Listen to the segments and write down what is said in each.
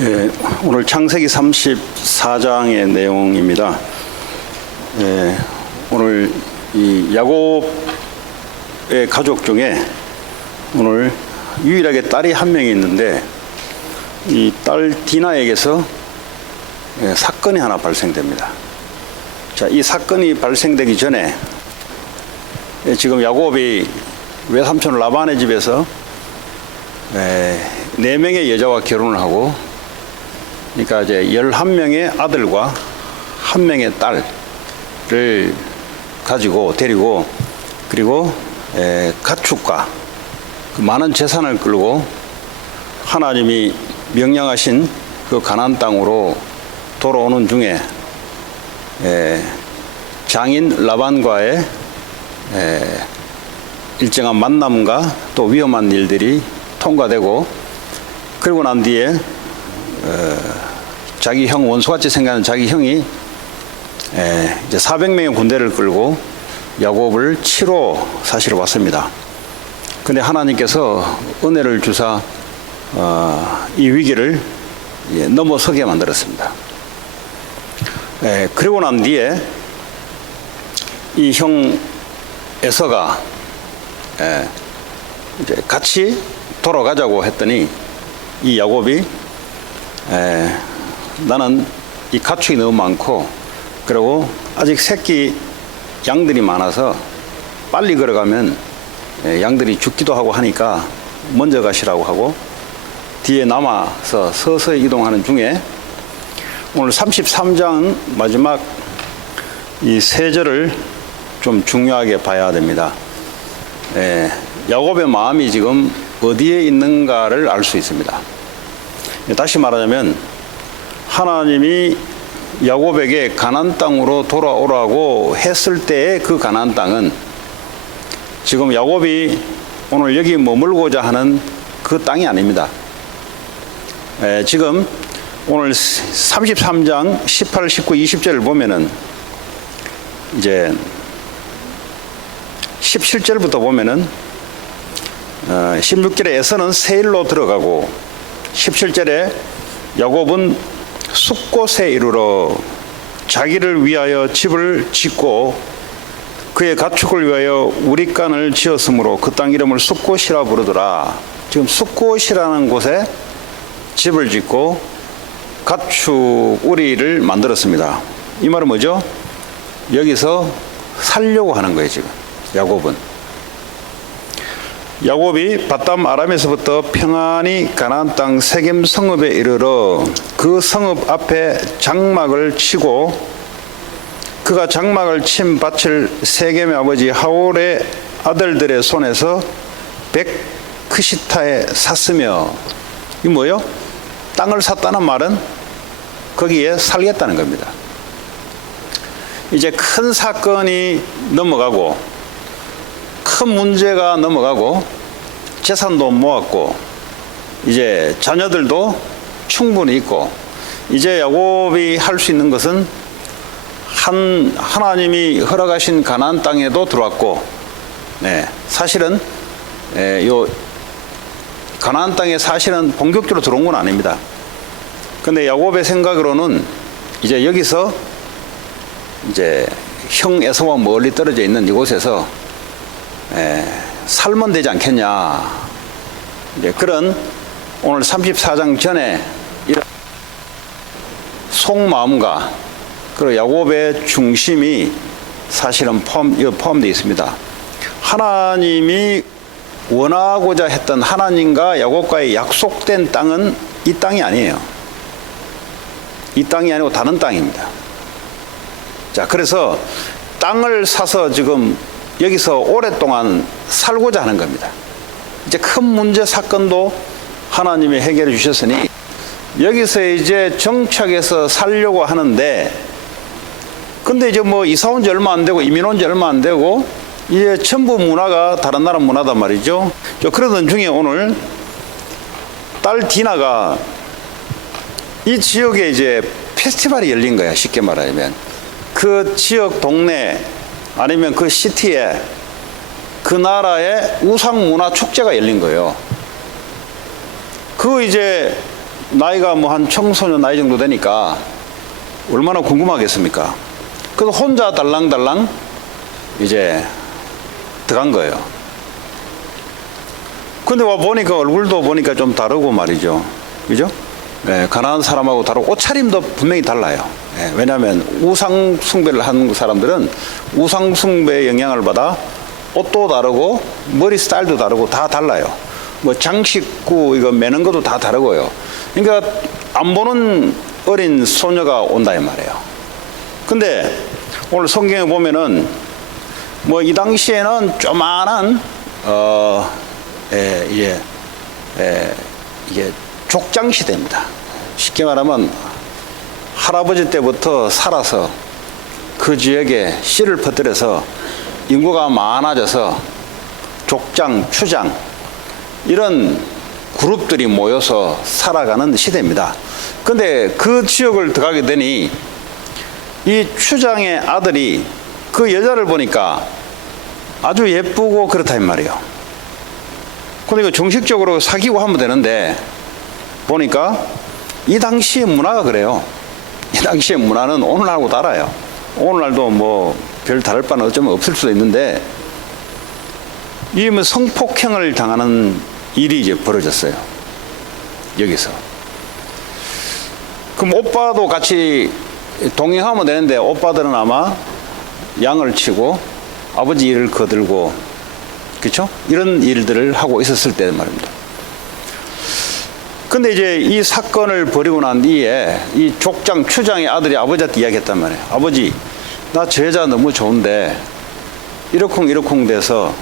예, 오늘 창세기 34장의 내용입니다. 예, 오늘 이 야곱의 가족 중에 오늘 유일하게 딸이 한 명이 있는데 이 딸 디나에게서 사건이 하나 발생됩니다. 자, 이 사건이 발생되기 전에 지금 야곱이 외삼촌 라반의 집에서 4명의 여자와 결혼을 하고, 그러니까 이제 11명의 아들과 1명의 딸을 가지고 데리고, 그리고 가축과 그 많은 재산을 끌고 하나님이 명령하신 그 가나안 땅으로 돌아오는 중에 장인 라반과의 일정한 만남과 또 위험한 일들이 통과되고, 그리고 난 뒤에 자기 형, 원수같이 생각하는 자기 형이 이제 400명의 군대를 끌고 야곱을 치러 사실 왔습니다. 근데 하나님께서 은혜를 주사 이 위기를 넘어서게 만들었습니다. 그리고 난 뒤에 이 형 에서가 이제 같이 돌아가자고 했더니 이 야곱이 나는 이 가축이 너무 많고, 그리고 아직 새끼 양들이 많아서 빨리 걸어가면 양들이 죽기도 하고 하니까 먼저 가시라고 하고, 뒤에 남아서 서서히 이동하는 중에 오늘 33장 마지막 이 3절을 좀 중요하게 봐야 됩니다. 야곱의 마음이 지금 어디에 있는가를 알 수 있습니다. 다시 말하자면 하나님이 야곱에게 가나안 땅으로 돌아오라고 했을 때의 그 가나안 땅은 지금 야곱이 오늘 여기 머물고자 하는 그 땅이 아닙니다. 지금 오늘 33장 18, 19, 20절을 보면은 이제 17절부터 보면은 16절에 에서는 세일로 들어가고, 17절에 야곱은 숫곳에 이르러 자기를 위하여 집을 짓고 그의 가축을 위하여 우릿간을 지었으므로 그 땅 이름을 숫곳이라 부르더라. 지금 숫곳이라는 곳에 집을 짓고 가축 우리를 만들었습니다. 이 말은 뭐죠? 여기서 살려고 하는 거예요. 지금 야곱이 밧담 아람에서부터 평안히 가나안 땅 세겜 성읍에 이르러 그 성읍 앞에 장막을 치고, 그가 장막을 친 밭을 세겜의 아버지 하올의 아들들의 손에서 백크시타에 샀으며, 이 뭐요? 땅을 샀다는 말은 거기에 살겠다는 겁니다. 이제 큰 사건이 넘어가고, 큰 문제가 넘어가고, 재산도 모았고, 이제 자녀들도 충분히 있고, 이제 야곱이 할 수 있는 것은 하나님이 허락하신 가나안 땅에도 들어왔고, 사실은 요 가나안 땅에 사실은 본격적으로 들어온 건 아닙니다. 근데 야곱의 생각으로는 이제 여기서 이제 형 에서와 멀리 떨어져 있는 이곳에서 살면 되지 않겠냐, 이제 그런 오늘 34장 전에 이런 속마음과 그리고 야곱의 중심이 사실은 포함되어 있습니다. 하나님이 원하고자 했던 하나님과 야곱과의 약속된 땅은 이 땅이 아니에요. 이 땅이 아니고 다른 땅입니다. 자, 그래서 땅을 사서 지금 여기서 오랫동안 살고자 하는 겁니다. 이제 큰 문제 사건도 하나님이 해결해 주셨으니 여기서 이제 정착해서 살려고 하는데, 근데 이제 뭐 이사 온 지 얼마 안 되고 이민 온 지 얼마 안 되고 이제 전부 문화가 다른 나라 문화단 말이죠. 그러던 중에 오늘 딸 디나가 이 지역에 이제 페스티벌이 열린 거야. 쉽게 말하면 그 지역 동네 아니면 그 시티에 그 나라의 우상 문화 축제가 열린 거예요. 그 이제 나이가 뭐 한 청소년 나이 정도 되니까 얼마나 궁금하겠습니까? 그래서 혼자 달랑달랑 이제 들어간 거예요. 근데 와 보니까 얼굴도 보니까 좀 다르고 말이죠. 그죠? 예, 가난한 사람하고 다르고 옷차림도 분명히 달라요. 예, 왜냐하면 우상 숭배를 하는 사람들은 우상 숭배의 영향을 받아 옷도 다르고 머리 스타일도 다르고 다 달라요. 뭐 장식구 이거 매는 것도 다 다르고요. 그러니까 안 보는 어린 소녀가 온다 이 말이에요. 근데 오늘 성경에 보면은 뭐 이 당시에는 조만한 이게 족장 시대입니다. 쉽게 말하면 할아버지 때부터 살아서 그 지역에 씨를 퍼뜨려서 인구가 많아져서 족장, 추장 이런 그룹들이 모여서 살아가는 시대입니다. 근데 그 지역을 들어가게 되니 이 추장의 아들이 그 여자를 보니까 아주 예쁘고 그렇다 이 말이에요. 근데 이거 정식적으로 사귀고 하면 되는데 보니까 이 당시의 문화가 그래요. 이 당시의 문화는 오늘날하고 달라요. 오늘날도 뭐 별 다를 바는 어쩌면 없을 수도 있는데 이 뭐 성폭행을 당하는 일이 이제 벌어졌어요. 여기서. 그럼 오빠도 같이 동행하면 되는데 오빠들은 아마 양을 치고 아버지 일을 거들고 그렇죠? 이런 일들을 하고 있었을 때 말입니다. 근데 이제 이 사건을 벌이고 난 뒤에 이 족장, 추장의 아들이 아버지한테 이야기했단 말이에요. 아버지, 나 저 여자 너무 좋은데 이러쿵 돼서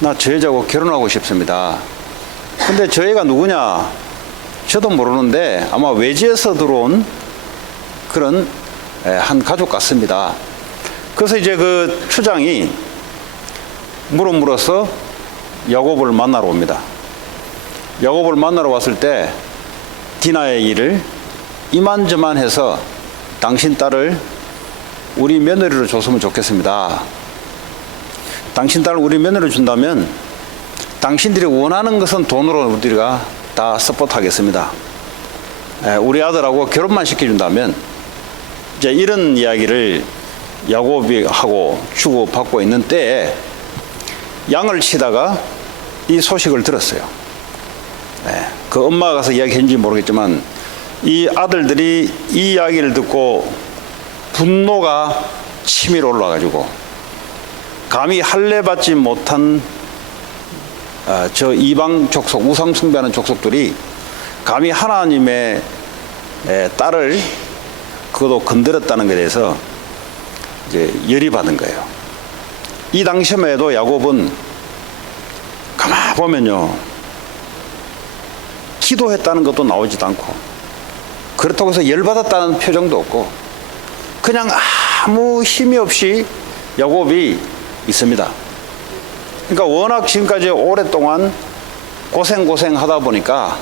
나 저 여자하고 결혼하고 싶습니다. 근데 저 애가 누구냐? 저도 모르는데 아마 외지에서 들어온 그런 한 가족 같습니다. 그래서 이제 그 추장이 물어서 야곱을 만나러 옵니다. 야곱을 만나러 왔을 때 디나의 일을 이만저만 해서 당신 딸을 우리 며느리로 줬으면 좋겠습니다. 당신 딸을 우리 며느리로 준다면 당신들이 원하는 것은 돈으로 우리가 다 서포트하겠습니다. 우리 아들하고 결혼만 시켜준다면 이제 이런 이야기를 야곱이 하고 주고받고 있는 때에 양을 치다가 이 소식을 들었어요. 그 엄마가 가서 이야기했는지 모르겠지만 이 아들들이 이 이야기를 듣고 분노가 치밀어 올라가지고 감히 할례받지 못한 저 이방 족속, 우상 숭배하는 족속들이 감히 하나님의 딸을 그것도 건드렸다는 것에 대해서 이제 열이 받은 거예요. 이 당시만 해도 야곱은 가만 보면요, 기도했다는 것도 나오지도 않고 그렇다고 해서 열받았다는 표정도 없고 그냥 아무 힘이 없이 야곱이 있습니다. 그러니까 워낙 지금까지 오랫동안 고생하다 보니까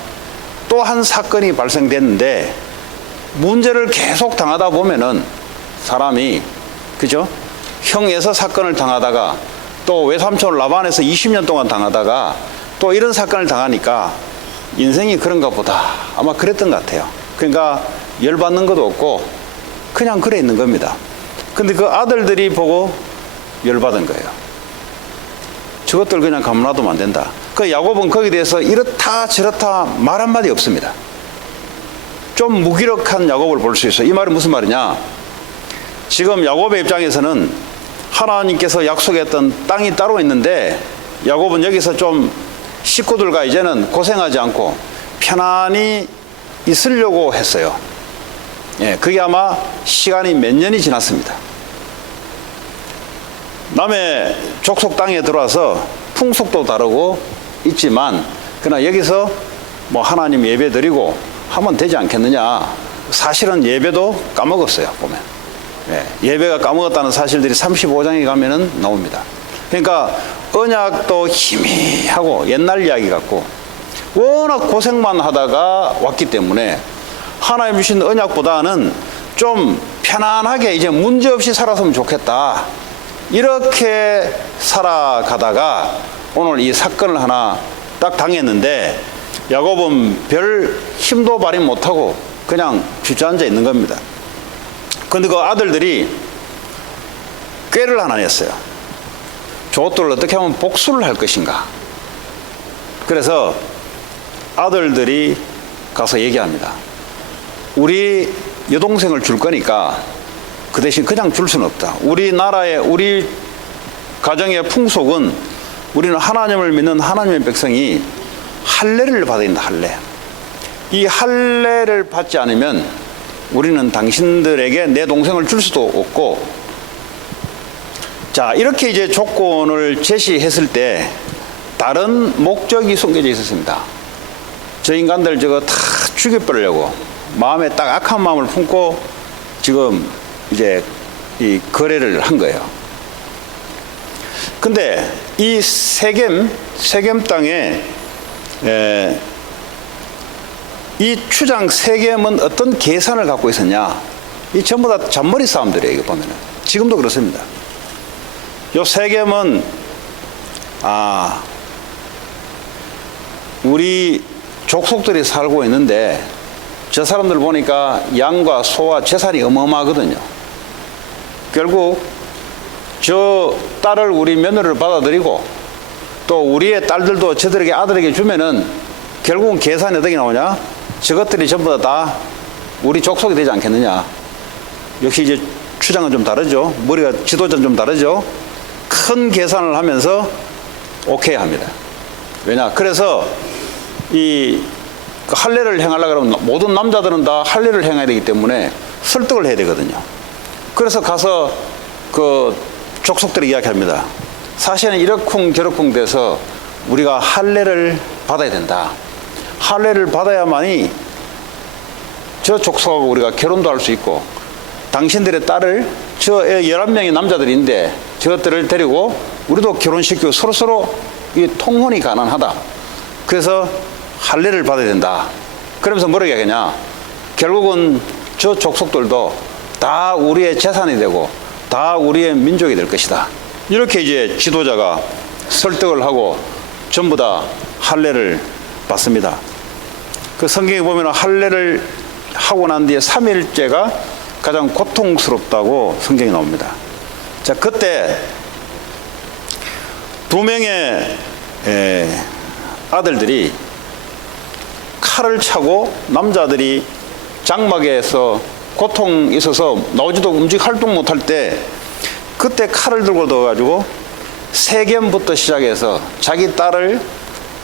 또 한 사건이 발생됐는데 문제를 계속 당하다 보면은 사람이 그죠? 형에서 사건을 당하다가 또 외삼촌 라반에서 20년 동안 당하다가 또 이런 사건을 당하니까 인생이 그런가 보다 아마 그랬던 것 같아요. 그러니까 열받는 것도 없고 그냥 그래 있는 겁니다. 근데 그 아들들이 보고 열받은 거예요. 저것들 그냥 가만 놔두면 안 된다. 그 야곱은 거기에 대해서 이렇다 저렇다 말 한마디 없습니다. 좀 무기력한 야곱을 볼 수 있어요. 이 말은 무슨 말이냐? 지금 야곱의 입장에서는 하나님께서 약속했던 땅이 따로 있는데 야곱은 여기서 좀 식구들과 이제는 고생하지 않고 편안히 있으려고 했어요. 그게 아마 시간이 몇 년이 지났습니다. 남의 족속 땅에 들어와서 풍속도 다르고 있지만 그러나 여기서 뭐 하나님 예배 드리고 하면 되지 않겠느냐. 사실은 예배도 까먹었어요. 보면 예배가 까먹었다는 사실들이 35장에 가면은 나옵니다. 그러니까 언약도 희미하고 옛날 이야기 같고 워낙 고생만 하다가 왔기 때문에 하나님 주신 언약보다는 좀 편안하게 이제 문제없이 살았으면 좋겠다. 이렇게 살아가다가 오늘 이 사건을 하나 딱 당했는데 야곱은 별 힘도 발휘 못하고 그냥 주저앉아 있는 겁니다. 그런데 그 아들들이 꾀를 하나 냈어요. 저것들을 어떻게 하면 복수를 할 것인가. 그래서 아들들이 가서 얘기합니다. 우리 여동생을 줄 거니까 그 대신 그냥 줄 수는 없다. 우리나라의 우리 가정의 풍속은 우리는 하나님을 믿는 하나님의 백성이 할례를 받아야 된다. 할례. 이 할례를 받지 않으면 우리는 당신들에게 내 동생을 줄 수도 없고, 자, 이렇게 이제 조건을 제시했을 때 다른 목적이 숨겨져 있었습니다. 저 인간들 저거 다 죽여버리려고 마음에 딱 악한 마음을 품고 지금 이제 이 거래를 한 거예요. 근데 이 세겜 땅에 이 추장 세겜은 어떤 계산을 갖고 있었냐? 이 전부 다 잔머리 싸움들이에요. 이거 보면은 지금도 그렇습니다. 요 세겜은 우리 족속들이 살고 있는데 저 사람들 보니까 양과 소와 재산이 어마어마하거든요. 결국 저 딸을 우리 며느리를 받아들이고 또 우리의 딸들도 저들에게 아들에게 주면은 결국은 계산이 어떻게 나오냐? 저것들이 전부 다 우리 족속이 되지 않겠느냐? 역시 이제 추장은 좀 다르죠. 머리가 지도자는 좀 다르죠. 큰 계산을 하면서 오케이 합니다. 왜냐? 그래서 이 할례를 행하려고 그러면 모든 남자들은 다 할례를 행해야 되기 때문에 설득을 해야 되거든요. 그래서 가서 그 족속들이 이야기합니다. 사실은 이러쿵저러쿵 돼서 우리가 할례를 받아야 된다. 할례를 받아야만이 저 족속하고 우리가 결혼도 할 수 있고 당신들의 딸을 저 11명의 남자들인데 저것들을 데리고 우리도 결혼시키고 서로서로 이 통혼이 가능하다. 그래서 할례를 받아야 된다. 그러면서 뭐라고 얘기하냐? 결국은 저 족속들도 다 우리의 재산이 되고 다 우리의 민족이 될 것이다. 이렇게 이제 지도자가 설득을 하고 전부 다 할례를 받습니다. 그 성경에 보면 할례를 하고 난 뒤에 3일째가 가장 고통스럽다고 성경에 나옵니다. 자, 그때 두 명의 아들들이 칼을 차고 남자들이 장막에서 고통이 있어서 나오지도 활동 못할 때 그때 칼을 들고 넣어가지고 세겜부터 시작해서 자기 딸을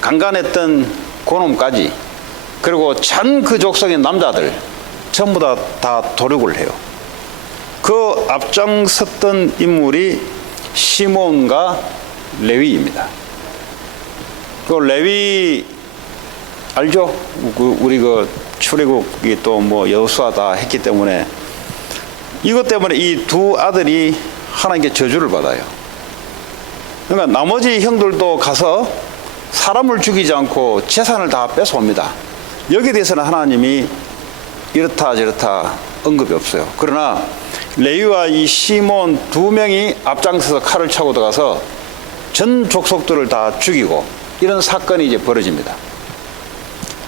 강간했던 고놈까지 그리고 전 그 족속의 남자들 전부 다 도륙을 해요. 그 앞장섰던 인물이 시몬과 레위입니다. 그 레위 알죠? 우리 그 출애굽이 또 뭐 여호수아 다 했기 때문에 이것 때문에 이 두 아들이 하나님께 저주를 받아요. 그러니까 나머지 형들도 가서 사람을 죽이지 않고 재산을 다 뺏어옵니다. 여기에 대해서는 하나님이 이렇다 저렇다 언급이 없어요. 그러나 레위와 이 시몬 두 명이 앞장서서 칼을 차고 들어가서 전 족속들을 다 죽이고 이런 사건이 이제 벌어집니다.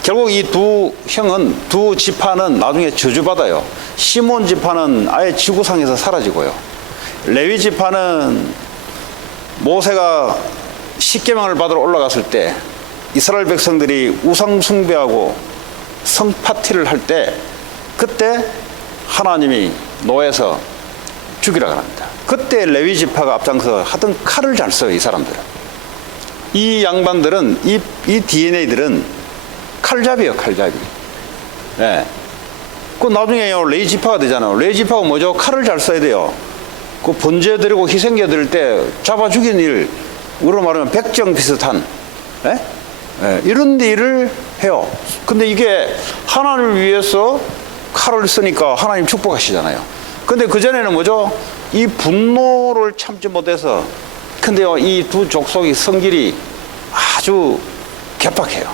결국 이 두 형은 두 지파는 나중에 저주받아요. 시몬 지파는 아예 지구상에서 사라지고요. 레위 지파는 모세가 십계명을 받으러 올라갔을 때 이스라엘 백성들이 우상 숭배하고 성파티를 할 때 그때 하나님이 노해서 죽이라고 합니다. 그때 레위 지파가 앞장서 하던 칼을 잘 써요. 이 사람들은. 이 양반들은 이 DNA들은 칼잡이에요. 칼잡이. 예. 그 나중에 레위 지파가 되잖아요. 레위 지파가 뭐죠? 칼을 잘 써야 돼요. 그 번제 드리고 희생제 드릴 때 잡아 죽이는 일, 우리로 말하면 백정 비슷한, 예? 예, 이런 일을 해요. 근데 이게 하나님을 위해서 칼을 쓰니까 하나님 축복하시잖아요. 근데 그전에는 뭐죠? 이 분노를 참지 못해서, 근데요, 이 두 족속이 성질이 아주 개팍해요.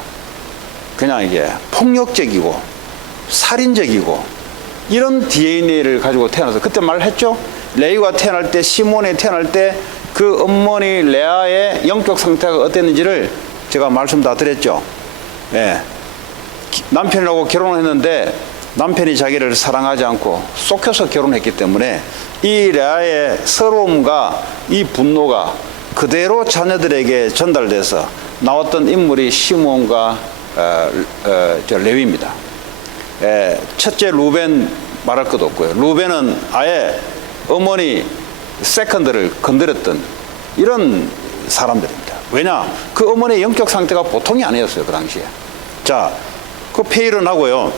그냥 이게 폭력적이고, 살인적이고, 이런 DNA를 가지고 태어나서, 그때 말했죠? 레위가 태어날 때, 시몬이 태어날 때, 그 어머니 레아의 영적 상태가 어땠는지를 제가 말씀 다 드렸죠. 예. 남편이라고 결혼을 했는데 남편이 자기를 사랑하지 않고 속여서 결혼했기 때문에 이 레아의 서러움과 이 분노가 그대로 자녀들에게 전달돼서 나왔던 인물이 시므온과 레위입니다. 첫째 루벤 말할 것도 없고요. 루벤은 아예 어머니 세컨드를 건드렸던 이런 사람들입니다. 왜냐? 그 어머니의 영적 상태가 보통이 아니었어요, 그 당시에. 자, 그 폐일은 하고요.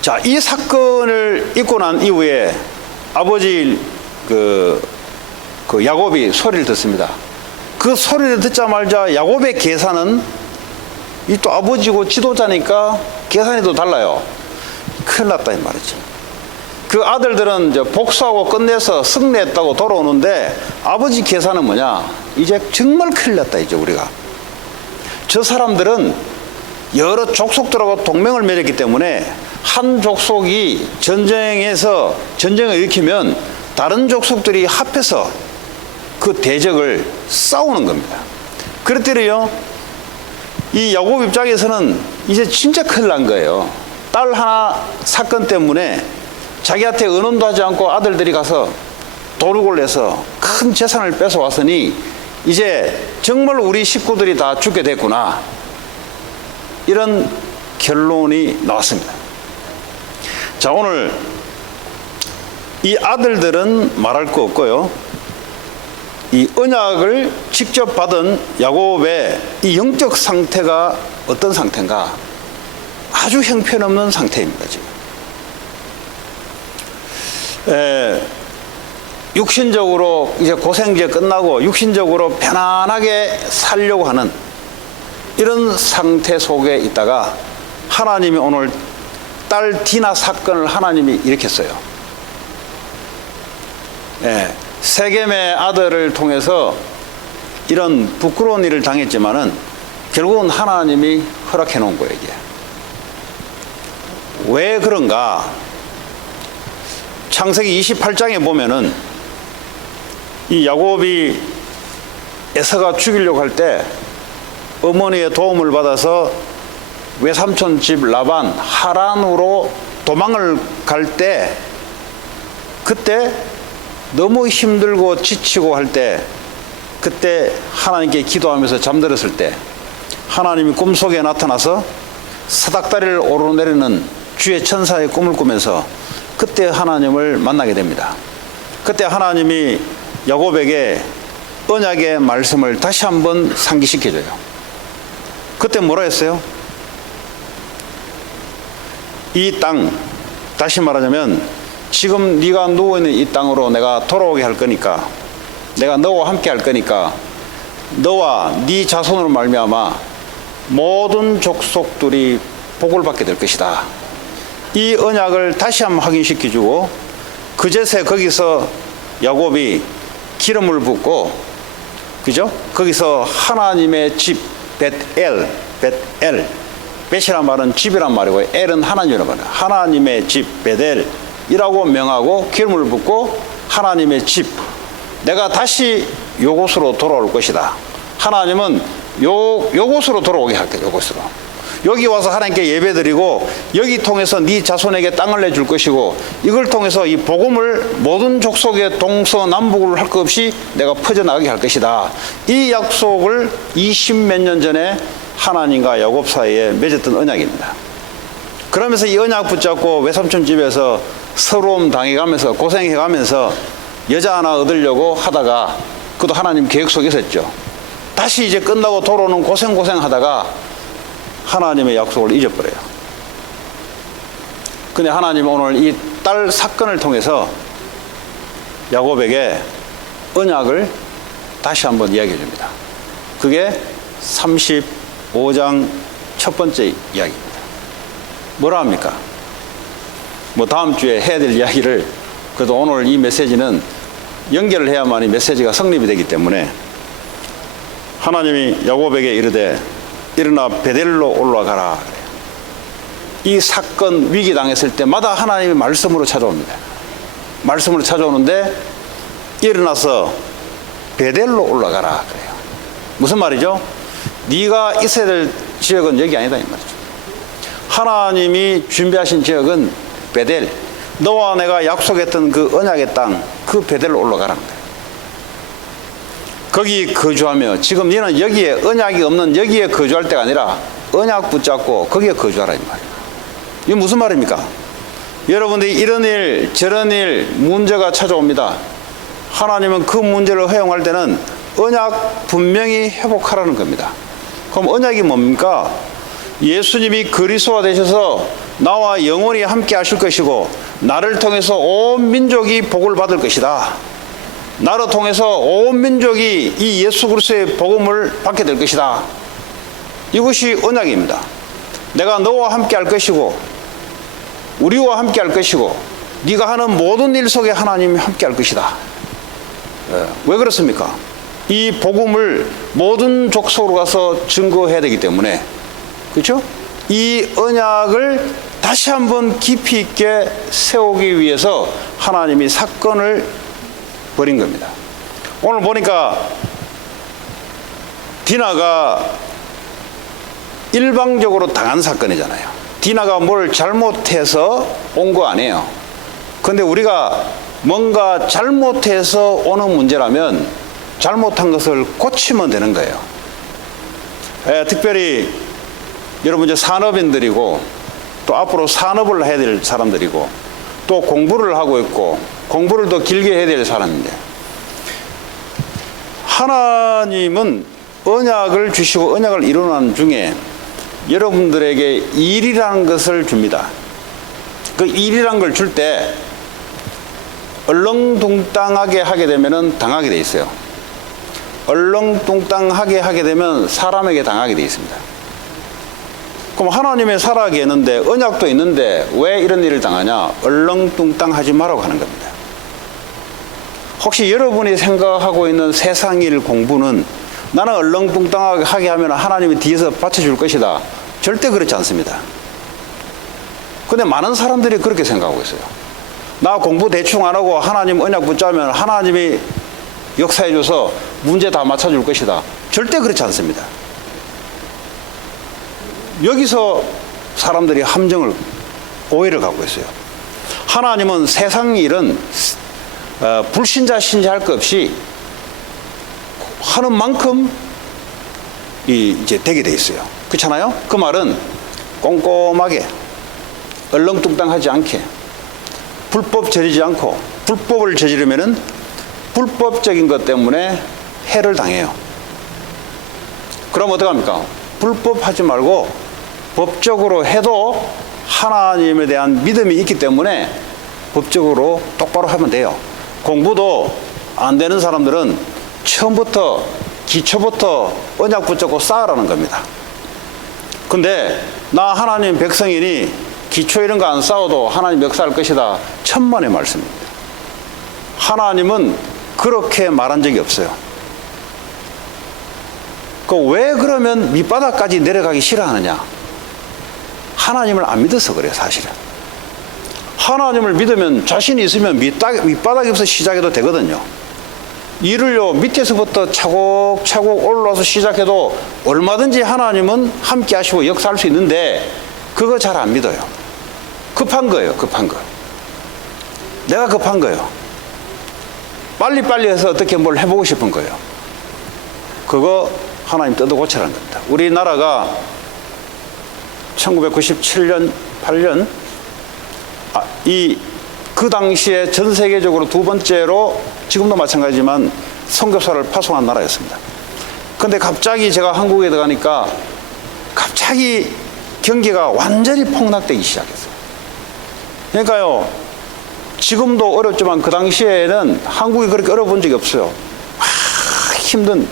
자, 이 사건을 있고 난 이후에 아버지 그 야곱이 소리를 듣습니다. 그 소리를 듣자마자 야곱의 계산은 이 또 아버지고 지도자니까 계산이 또 달라요. 큰일 났다 이 말이죠. 그 아들들은 이제 복수하고 끝내서 승리했다고 돌아오는데 아버지 계산은 뭐냐? 이제 정말 큰일 났다 이제 우리가. 저 사람들은 여러 족속들하고 동맹을 맺었기 때문에 한 족속이 전쟁에서 전쟁을 일으키면 다른 족속들이 합해서 그 대적을 싸우는 겁니다. 그랬더니요, 이 야곱 입장에서는 이제 진짜 큰일 난 거예요. 딸 하나 사건 때문에 자기한테 의논도 하지 않고 아들들이 가서 도륙을 해서 큰 재산을 뺏어왔으니 이제 정말 우리 식구들이 다 죽게 됐구나, 이런 결론이 나왔습니다. 자, 오늘 이 아들들은 말할 거 없고요, 이 언약을 직접 받은 야곱의 이 영적 상태가 어떤 상태인가? 아주 형편없는 상태입니다, 지금. 육신적으로 이제 고생제 끝나고 육신적으로 편안하게 살려고 하는 이런 상태 속에 있다가 하나님이 오늘 딸 디나 사건을 하나님이 일으켰어요. 세겜의 아들을 통해서 이런 부끄러운 일을 당했지만은 결국은 하나님이 허락해 놓은 거예요, 이게. 왜 그런가? 창세기 28장에 보면은 이 야곱이 에서가 죽이려고 할 때 어머니의 도움을 받아서 외삼촌 집 라반 하란으로 도망을 갈 때, 그때 너무 힘들고 지치고 할 때, 그때 하나님께 기도하면서 잠들었을 때 하나님이 꿈속에 나타나서 사닥다리를 오르내리는 주의 천사의 꿈을 꾸면서 그때 하나님을 만나게 됩니다. 그때 하나님이 야곱에게 언약의 말씀을 다시 한번 상기시켜줘요. 그때 뭐라 했어요? 이 땅, 다시 말하자면 지금 네가 누워있는 이 땅으로 내가 돌아오게 할 거니까, 내가 너와 함께 할 거니까 너와 네 자손으로 말미암아 모든 족속들이 복을 받게 될 것이다. 이 언약을 다시 한번 확인시켜주고, 그제서 거기서 야곱이 기름을 붓고, 그죠? 거기서 하나님의 집 벳엘, 벳이란 말은 집이란 말이고 엘은 하나님이란 말이에요. 하나님의 집 벳엘이라고 명하고 기름을 붓고, 하나님의 집, 내가 다시 요곳으로 돌아올 것이다. 하나님은 요곳으로 돌아오게 할게, 요곳으로. 여기 와서 하나님께 예배드리고 여기 통해서 네 자손에게 땅을 내줄 것이고, 이걸 통해서 이 복음을 모든 족속의 동서남북을 할 것 없이 내가 퍼져나가게 할 것이다. 이 약속을 20몇 년 전에 하나님과 야곱 사이에 맺었던 언약입니다. 그러면서 이 언약 붙잡고 외삼촌 집에서 서러움 당해가면서 고생해가면서 여자 하나 얻으려고 하다가, 그것도 하나님 계획 속에 있었죠. 다시 이제 끝나고 돌아오는 고생하다가 하나님의 약속을 잊어버려요. 근데 하나님은 오늘 이 딸 사건을 통해서 야곱에게 언약을 다시 한번 이야기해 줍니다. 그게 35장 첫 번째 이야기입니다. 뭐라 합니까? 뭐 다음 주에 해야 될 이야기를, 그래도 오늘 이 메시지는 연결을 해야만이 메시지가 성립이 되기 때문에, 하나님이 야곱에게 이르되 일어나 베델로 올라가라. 이 사건 위기 당했을 때마다 하나님이 말씀으로 찾아옵니다. 말씀으로 찾아오는데 일어나서 베델로 올라가라 그래요. 무슨 말이죠? 네가 있어야 될 지역은 여기 아니다 이 말이죠. 하나님이 준비하신 지역은 베델, 너와 내가 약속했던 그 언약의 땅, 그 베델로 올라가라는 거예요. 거기 거주하며, 지금 너는 여기에 언약이 없는 여기에 거주할 때가 아니라 언약 붙잡고 거기에 거주하라 이 말이에요. 이게 무슨 말입니까? 여러분들이 이런 일 저런 일 문제가 찾아옵니다. 하나님은 그 문제를 허용할 때는 언약 분명히 회복하라는 겁니다. 그럼 언약이 뭡니까? 예수님이 그리스도가 되셔서 나와 영원히 함께 하실 것이고, 나를 통해서 온 민족이 복을 받을 것이다. 나를 통해서 온 민족이 이 예수 그리스도의 복음을 받게 될 것이다. 이것이 언약입니다. 내가 너와 함께 할 것이고 우리와 함께 할 것이고 네가 하는 모든 일 속에 하나님이 함께 할 것이다. 왜 그렇습니까? 이 복음을 모든 족속으로 가서 증거해야 되기 때문에, 그렇죠? 이 언약을 다시 한번 깊이 있게 세우기 위해서 하나님이 사건을 벌인 겁니다. 오늘 보니까 디나가 일방적으로 당한 사건이잖아요. 디나가 뭘 잘못해서 온 거 아니에요. 그런데 우리가 뭔가 잘못해서 오는 문제라면 잘못한 것을 고치면 되는 거예요. 특별히 여러분 이제 산업인들이고 또 앞으로 산업을 해야 될 사람들이고 또 공부를 하고 있고 공부를 더 길게 해야 될 사람인데, 하나님은 언약을 주시고 언약을 이루는 중에 여러분들에게 일이라는 것을 줍니다. 그 일이라는 걸 줄 때 얼렁뚱땅하게 하게 되면 당하게 돼 있어요. 얼렁뚱땅하게 하게 되면 사람에게 당하게 돼 있습니다. 그럼 하나님의 살아계는데 언약도 있는데 왜 이런 일을 당하냐? 얼렁뚱땅하지 말라고 하는 겁니다. 혹시 여러분이 생각하고 있는 세상일 공부는 나는 얼렁뚱땅하게 하면 하나님이 뒤에서 받쳐줄 것이다, 절대 그렇지 않습니다. 근데 많은 사람들이 그렇게 생각하고 있어요. 나 공부 대충 안 하고 하나님 언약 붙잡으면 하나님이 역사해줘서 문제 다 맞춰줄 것이다, 절대 그렇지 않습니다. 여기서 사람들이 함정을, 오해를 갖고 있어요. 하나님은 세상 일은 불신자 신자 할 것 없이 하는 만큼 이제 되게 돼 있어요. 그렇잖아요? 그 말은 꼼꼼하게 얼렁뚱땅하지 않게 불법 저지르지 않고, 불법을 저지르면은 불법적인 것 때문에 해를 당해요. 그럼 어떡합니까? 불법하지 말고 법적으로 해도 하나님에 대한 믿음이 있기 때문에 법적으로 똑바로 하면 돼요. 공부도 안 되는 사람들은 처음부터 기초부터 언약 붙잡고 쌓으라는 겁니다. 근데 나 하나님 백성이니 기초 이런 거 안 쌓아도 하나님 역사할 것이다, 천만의 말씀입니다. 하나님은 그렇게 말한 적이 없어요. 왜 그러면 밑바닥까지 내려가기 싫어하느냐? 하나님을 안 믿어서 그래요. 사실은 하나님을 믿으면 자신이 있으면 밑바닥에서 시작해도 되거든요. 일을요 밑에서부터 차곡차곡 올라와서 시작해도 얼마든지 하나님은 함께 하시고 역사할 수 있는데 그거 잘 안 믿어요. 급한 거예요. 급한 거. 내가 급한 거예요. 빨리빨리 해서 어떻게 뭘 해보고 싶은 거예요. 그거 하나님 뜯어 고치라는 겁니다. 우리나라가 1997년 8년 그 당시에 전 세계적으로 두 번째로, 지금도 마찬가지지만 선교사를 파송한 나라였습니다. 그런데 갑자기 제가 한국에 들어가니까 갑자기 경기가 완전히 폭락되기 시작했어요. 그러니까요, 지금도 어렵지만 그 당시에는 한국이 그렇게 어려운 적이 없어요. 힘든,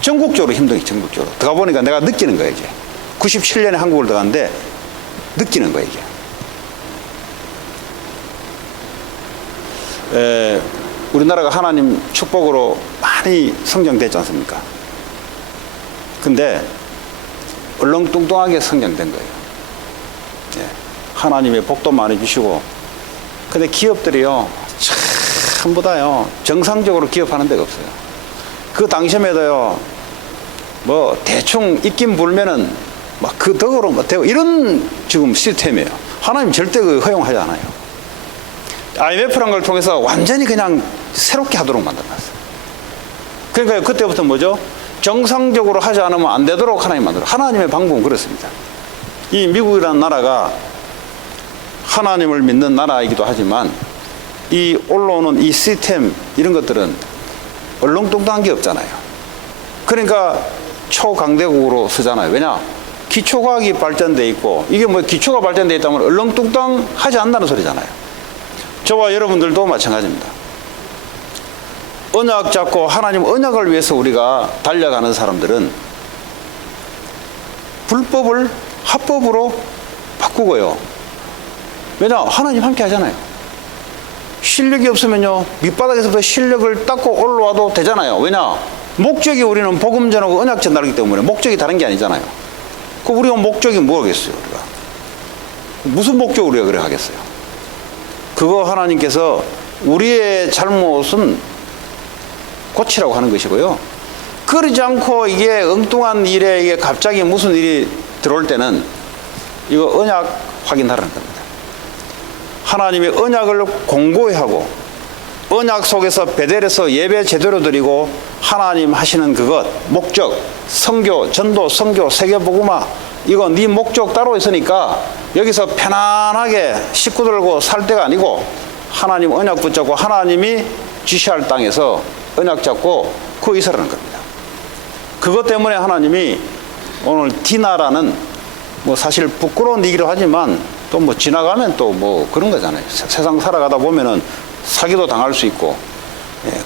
전국적으로 힘든, 전국적으로 들어가 보니까 내가 느끼는 거예요. 이제 97년에 한국을 들어갔는데 느끼는 거예요. 이게 우리나라가 하나님 축복으로 많이 성장됐지 않습니까? 근데 얼렁뚱뚱하게 성장된 거예요. 하나님의 복도 많이 주시고. 근데 기업들이요, 전부 다요 정상적으로 기업하는 데가 없어요. 그 당시에도요 뭐 대충 입김 불면은 막 그 덕으로 뭐 되고 이런 지금 시스템이에요. 하나님 절대 그 허용하지 않아요. IMF란 걸 통해서 완전히 그냥 새롭게 하도록 만들어놨어요. 그러니까 그때부터 뭐죠? 정상적으로 하지 않으면 안 되도록 하나님 만들어. 하나님의 방법은 그렇습니다. 이 미국이라는 나라가 하나님을 믿는 나라이기도 하지만 이 올라오는 이 시스템 이런 것들은 얼렁뚱땅한 게 없잖아요. 그러니까 초강대국으로 쓰잖아요. 왜냐? 기초과학이 발전돼 있고 이게 뭐 기초가 발전돼 있다면 얼렁뚱땅 하지 않는다는 소리잖아요. 저와 여러분들도 마찬가지입니다. 언약 잡고 하나님 언약을 위해서 우리가 달려가는 사람들은 불법을 합법으로 바꾸고요. 왜냐? 하나님 함께 하잖아요. 실력이 없으면요 밑바닥에서부터 실력을 닦고 올라와도 되잖아요. 왜냐? 목적이 우리는 복음 전하고 언약 전달하기 때문에 목적이 다른 게 아니잖아요. 그 우리가 목적이 뭐겠어요? 우리가 무슨 목적으로 우리가 그래 하겠어요? 그거 하나님께서 우리의 잘못은 고치라고 하는 것이고요. 그러지 않고 이게 엉뚱한 일에 이게 갑자기 무슨 일이 들어올 때는 이거 언약 확인하라는 겁니다. 하나님의 언약을 공고히 하고 언약 속에서 베델에서 예배 제대로 드리고 하나님 하시는 그것 목적 선교 전도 선교 세계복음화 이거 네 목적 따로 있으니까 여기서 편안하게 식구 들고 살 때가 아니고 하나님 언약 붙잡고 하나님이 지시할 땅에서 언약 잡고 그 있으라는 겁니다. 그것 때문에 하나님이 오늘 디나라는 뭐 사실 부끄러운 얘기를 하지만 또 뭐 지나가면 또 뭐 그런 거잖아요. 세상 살아가다 보면은 사기도 당할 수 있고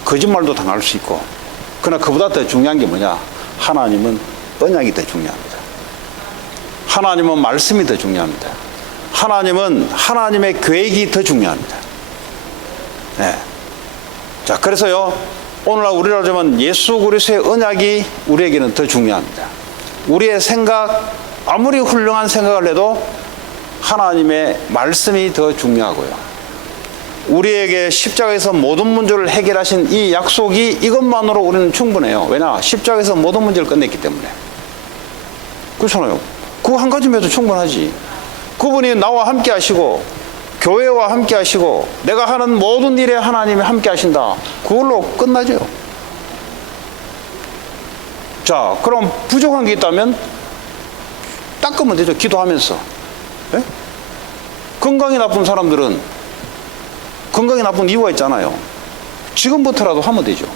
거짓말도 당할 수 있고 그러나 그보다 더 중요한 게 뭐냐? 하나님은 언약이 더 중요합니다. 하나님은 말씀이 더 중요합니다. 하나님은 하나님의 계획이 더 중요합니다. 네. 자, 그래서요 오늘날 우리로 하자면 예수 그리스도의 언약이 우리에게는 더 중요합니다. 우리의 생각 아무리 훌륭한 생각을 해도 하나님의 말씀이 더 중요하고요. 우리에게 십자가에서 모든 문제를 해결하신 이 약속이 이것만으로 우리는 충분해요. 왜냐? 십자가에서 모든 문제를 끝냈기 때문에. 그렇잖아요. 그거 한 가지면 해도 충분하지. 그분이 나와 함께 하시고 교회와 함께 하시고 내가 하는 모든 일에 하나님이 함께 하신다. 그걸로 끝나죠. 자, 그럼 부족한 게 있다면 닦으면 되죠. 기도하면서. 네? 건강이 나쁜 사람들은 건강이 나쁜 이유가 있잖아요. 지금부터라도 하면 되죠.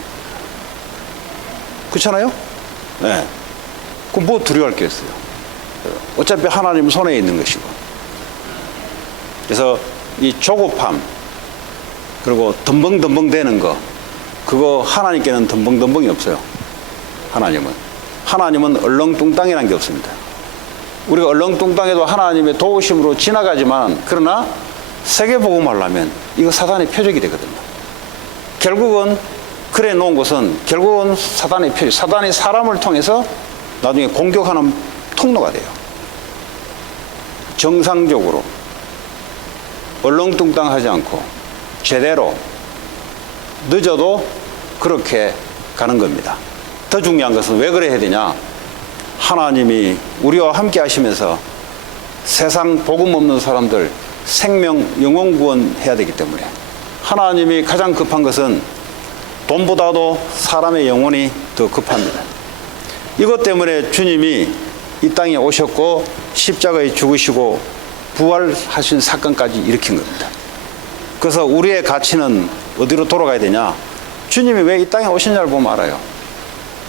그렇잖아요? 네. 그럼 뭐 두려워할 게 있어요? 어차피 하나님 손에 있는 것이고. 그래서 이 조급함 그리고 덤벙덤벙 되는 거 그거 하나님께는 덤벙덤벙이 없어요. 하나님은 얼렁뚱땅이라는 게 없습니다. 우리가 얼렁뚱땅해도 하나님의 도우심으로 지나가지만 그러나 세계복음 하려면 이거 사단의 표적이 되거든요. 결국은 그래 놓은 것은 결국은 사단의 표적, 사단이 사람을 통해서 나중에 공격하는 통로가 돼요. 정상적으로 얼렁뚱땅하지 않고 제대로 늦어도 그렇게 가는 겁니다. 더 중요한 것은 왜 그래 해야 되냐? 하나님이 우리와 함께 하시면서 세상 복음 없는 사람들 생명 영혼 구원해야 되기 때문에 하나님이 가장 급한 것은 돈보다도 사람의 영혼이 더 급합니다. 이것 때문에 주님이 이 땅에 오셨고 십자가에 죽으시고 부활하신 사건까지 일으킨 겁니다. 그래서 우리의 가치는 어디로 돌아가야 되냐? 주님이 왜 이 땅에 오셨냐를 보면 알아요.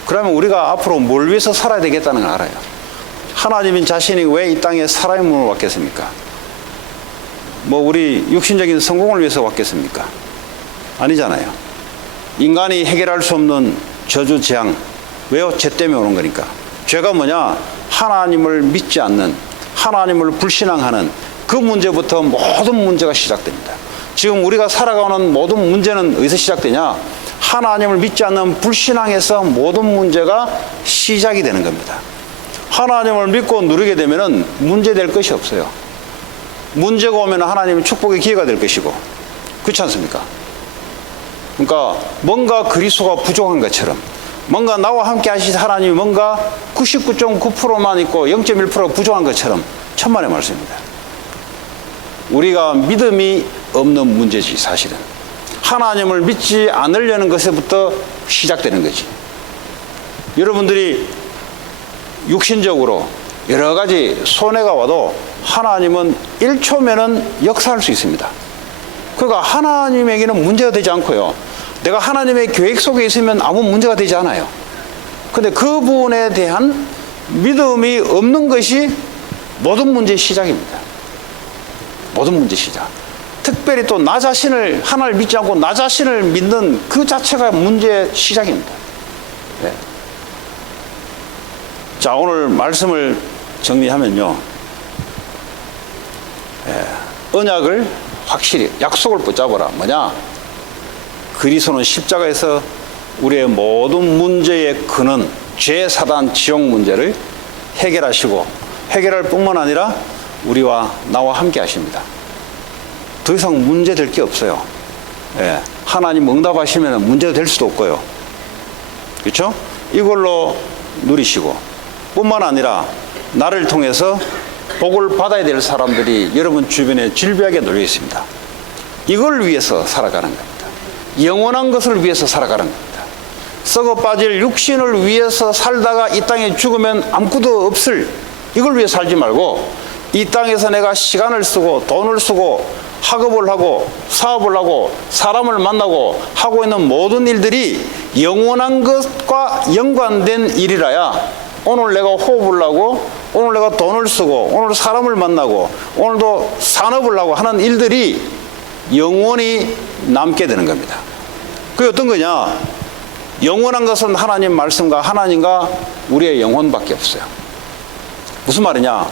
그러면 우리가 앞으로 뭘 위해서 살아야 되겠다는 걸 알아요. 하나님인 자신이 왜 이 땅에 사람의 몸을 왔겠습니까? 뭐 우리 육신적인 성공을 위해서 왔겠습니까? 아니잖아요. 인간이 해결할 수 없는 저주 재앙, 왜요? 죄 때문에 오는 거니까. 죄가 뭐냐? 하나님을 믿지 않는, 하나님을 불신앙하는 그 문제부터 모든 문제가 시작됩니다. 지금 우리가 살아가는 모든 문제는 어디서 시작되냐? 하나님을 믿지 않는 불신앙에서 모든 문제가 시작이 되는 겁니다. 하나님을 믿고 누리게 되면은 문제될 것이 없어요. 문제가 오면 하나님의 축복의 기회가 될 것이고, 그렇지 않습니까? 그러니까 뭔가 그리스도가 부족한 것처럼, 뭔가 나와 함께 하신 하나님이 뭔가 99.9%만 있고 0.1%가 부족한 것처럼 천만의 말씀입니다. 우리가 믿음이 없는 문제지 사실은. 하나님을 믿지 않으려는 것에부터 시작되는 거지. 여러분들이 육신적으로 여러 가지 손해가 와도 하나님은 1초면은 역사할 수 있습니다. 그러니까 하나님에게는 문제가 되지 않고요. 내가 하나님의 계획 속에 있으면 아무 문제가 되지 않아요. 근데 그 부분에 대한 믿음이 없는 것이 모든 문제의 시작입니다. 모든 문제의 시작. 특별히 또 나 자신을, 하나님을 믿지 않고 나 자신을 믿는 그 자체가 문제의 시작입니다. 네. 자, 오늘 말씀을 정리하면요. 언약을 확실히, 약속을 붙잡아라. 뭐냐? 그리스도는 십자가에서 우리의 모든 문제의 근원, 죄, 사단, 지옥 문제를 해결하시고, 해결할 뿐만 아니라 우리와 나와 함께 하십니다. 더 이상 문제될 게 없어요. 하나님 응답하시면 문제가 될 수도 없고요. 그렇죠? 이걸로 누리시고, 뿐만 아니라 나를 통해서 복을 받아야 될 사람들이 여러분 주변에 질비하게 놓여 있습니다. 이걸 위해서 살아가는 겁니다. 영원한 것을 위해서 살아가는 겁니다. 썩어 빠질 육신을 위해서 살다가 이 땅에 죽으면 아무것도 없을, 이걸 위해 살지 말고 이 땅에서 내가 시간을 쓰고 돈을 쓰고 학업을 하고 사업을 하고 사람을 만나고 하고 있는 모든 일들이 영원한 것과 연관된 일이라야 오늘 내가 호흡을 하고 오늘 내가 돈을 쓰고 오늘 사람을 만나고 오늘도 산업을 하고 하는 일들이 영원히 남게 되는 겁니다. 그게 어떤 거냐? 영원한 것은 하나님 말씀과 하나님과 우리의 영혼밖에 없어요. 무슨 말이냐?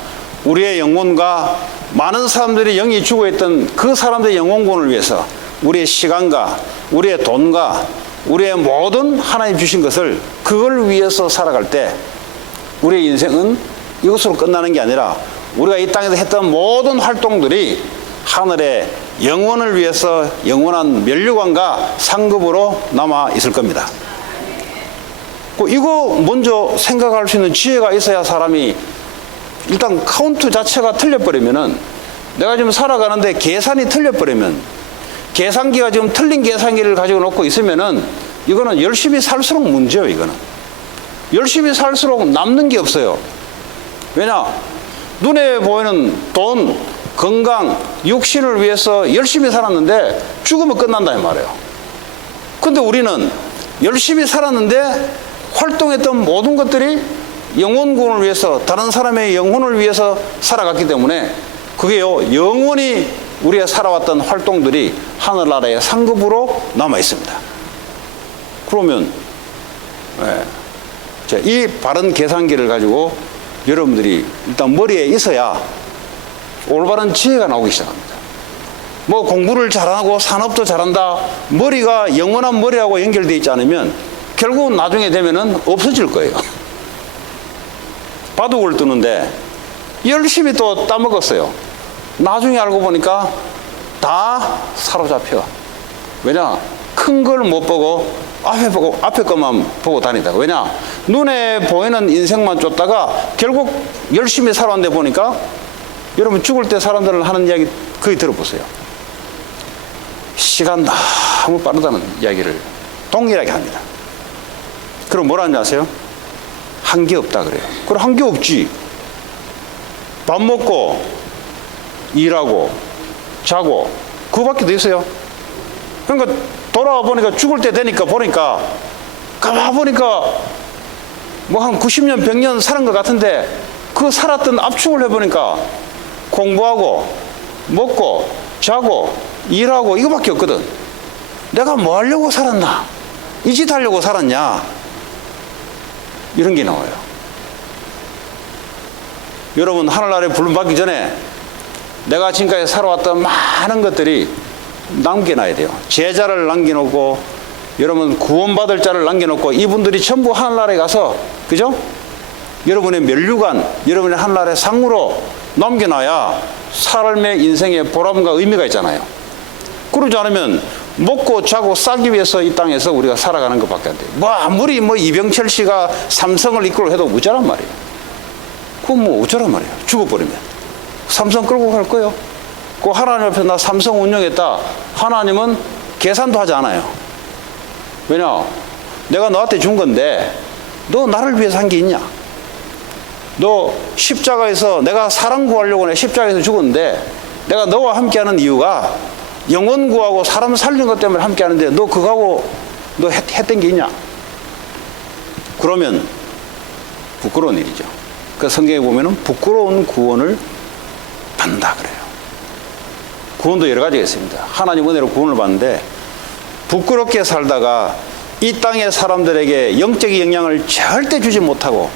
우리의 영혼과 많은 사람들이 영이 죽어있던 그 사람들의 영혼권을 위해서 우리의 시간과 우리의 돈과 우리의 모든 하나님 주신 것을 그걸 위해서 살아갈 때 우리의 인생은 이것으로 끝나는 게 아니라 우리가 이 땅에서 했던 모든 활동들이 하늘의 영원을 위해서 영원한 면류관과 상급으로 남아 있을 겁니다. 이거 먼저 생각할 수 있는 지혜가 있어야 사람이, 일단 카운트 자체가 틀려버리면은, 내가 지금 살아가는데 계산이 틀려버리면, 계산기가 지금 틀린 계산기를 가지고 놓고 있으면은 이거는 열심히 살수록 문제예요. 이거는 열심히 살수록 남는 게 없어요. 왜냐? 눈에 보이는 돈, 건강, 육신을 위해서 열심히 살았는데 죽으면 끝난다 이 말이에요. 근데 우리는 열심히 살았는데 활동했던 모든 것들이 영혼군을 위해서, 다른 사람의 영혼을 위해서 살아갔기 때문에 그게요, 영원히 우리가 살아왔던 활동들이 하늘나라의 상급으로 남아 있습니다. 그러면 이 바른 계산기를 가지고 여러분들이 일단 머리에 있어야 올바른 지혜가 나오기 시작합니다. 뭐 공부를 잘하고 산업도 잘한다, 머리가 영원한 머리하고 연결되어 있지 않으면 결국 나중에 되면은 없어질 거예요. 바둑을 두는데 열심히 또 따먹었어요. 나중에 알고 보니까 다 사로잡혀. 왜냐? 큰 걸 못 보고 앞에 것만 보고 다니다. 왜냐? 눈에 보이는 인생만 쫓다가 결국 열심히 살아왔는데 보니까, 여러분 죽을 때 사람들은 하는 이야기 거의 들어보세요. 시간 너무 빠르다는 이야기를 동일하게 합니다. 그럼 뭐라는지 아세요? 한 게 없다 그래요. 그럼 한 게 없지. 밥 먹고 일하고 자고 그거밖에 더 있어요. 그러니까 돌아와 보니까 죽을 때 되니까 보니까 가만 보니까 뭐 한 90년 100년 사는 것 같은데 그 살았던 압축을 해보니까 공부하고 먹고 자고 일하고 이거밖에 없거든. 내가 뭐 하려고 살았나? 이 짓 하려고 살았냐? 이런 게 나와요. 여러분 하늘나라에 부름 받기 전에 내가 지금까지 살아왔던 많은 것들이 남겨놔야 돼요. 제자를 남겨놓고, 여러분 구원받을 자를 남겨놓고, 이분들이 전부 하늘나라에 가서, 그죠? 여러분의 면류관, 여러분의 하늘나라의 상으로 남겨놔야 삶의 인생의 보람과 의미가 있잖아요. 그러지 않으면 먹고 자고 싸기 위해서 이 땅에서 우리가 살아가는 것밖에 안 돼요. 뭐 아무리 뭐 이병철 씨가 삼성을 이끌고 해도 어쩌란 말이에요. 그건 뭐 어쩌란 말이에요. 죽어버리면 삼성 끌고 갈 거예요. 그 하나님 앞에 나 삼성 운영했다. 하나님은 계산도 하지 않아요. 왜냐? 내가 너한테 준 건데 너 나를 위해서 한 게 있냐? 너 십자가에서 내가 사람 구하려고 내 십자가에서 죽었는데 내가 너와 함께하는 이유가 영혼 구하고 사람 살리는 것 때문에 함께하는데 너 그거하고 너 했던 게 있냐? 그러면 부끄러운 일이죠. 그 성경에 보면은 부끄러운 구원을 받는다 그래요. 구원도 여러 가지가 있습니다. 하나님 은혜로 구원을 받는데 부끄럽게 살다가 이 땅의 사람들에게 영적인 영향을 절대 주지 못하고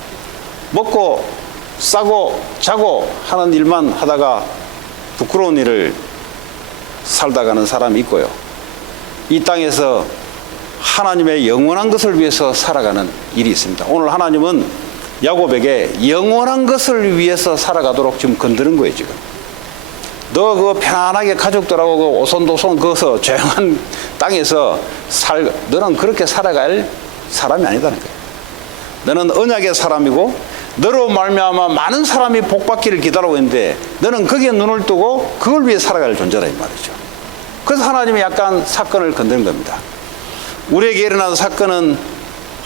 먹고 싸고 자고 하는 일만 하다가 부끄러운 일을 살다가는 사람이 있고요. 이 땅에서 하나님의 영원한 것을 위해서 살아가는 일이 있습니다. 오늘 하나님은 야곱에게 영원한 것을 위해서 살아가도록 지금 건드는 거예요. 지금 너 그거 편안하게 가족들하고 그 오손도손 거기서 조용한 땅에서 너는 그렇게 살아갈 사람이 아니다는 거예요. 너는 언약의 사람이고 너로 말미암아 많은 사람이 복받기를 기다리고 있는데 너는 거기에 눈을 뜨고 그걸 위해 살아갈 존재다 이 말이죠. 그래서 하나님이 약간 사건을 건드는 겁니다. 우리에게 일어난 사건은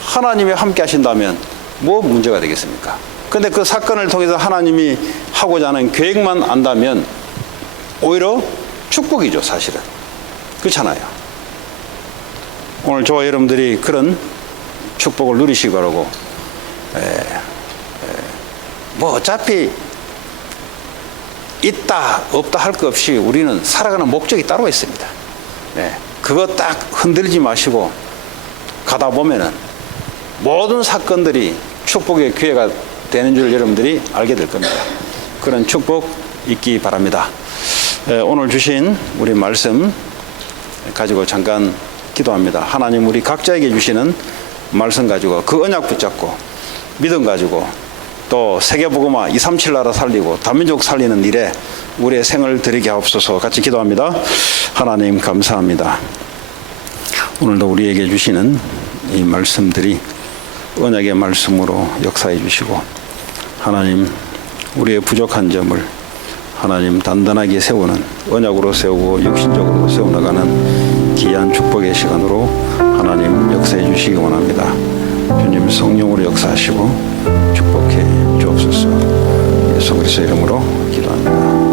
하나님이 함께 하신다면 뭐 문제가 되겠습니까? 그런데 그 사건을 통해서 하나님이 하고자 하는 계획만 안다면 오히려 축복이죠. 사실은 그렇잖아요. 오늘 저와 여러분들이 그런 축복을 누리시기 바라고 뭐 어차피 있다 없다 할 것 없이 우리는 살아가는 목적이 따로 있습니다. 그거 딱 흔들리지 마시고 가다 보면은 모든 사건들이 축복의 기회가 되는 줄 여러분들이 알게 될 겁니다. 그런 축복 있기 바랍니다. 오늘 주신 우리 말씀 가지고 잠깐 기도합니다. 하나님 우리 각자에게 주시는 말씀 가지고 그 언약 붙잡고 믿음 가지고 또 세계복음화 237 나라 살리고 다민족 살리는 일에 우리의 생을 드리게 하옵소서. 같이 기도합니다. 하나님 감사합니다. 오늘도 우리에게 주시는 이 말씀들이 언약의 말씀으로 역사해 주시고 하나님 우리의 부족한 점을 하나님 단단하게 세우는 언약으로 세우고 육신적으로 세워나가는 귀한 축복의 시간으로 하나님 역사해 주시기 원합니다. 주님 성령으로 역사하시고 축복해 주옵소서. 예수 그리스도의 이름으로 기도합니다.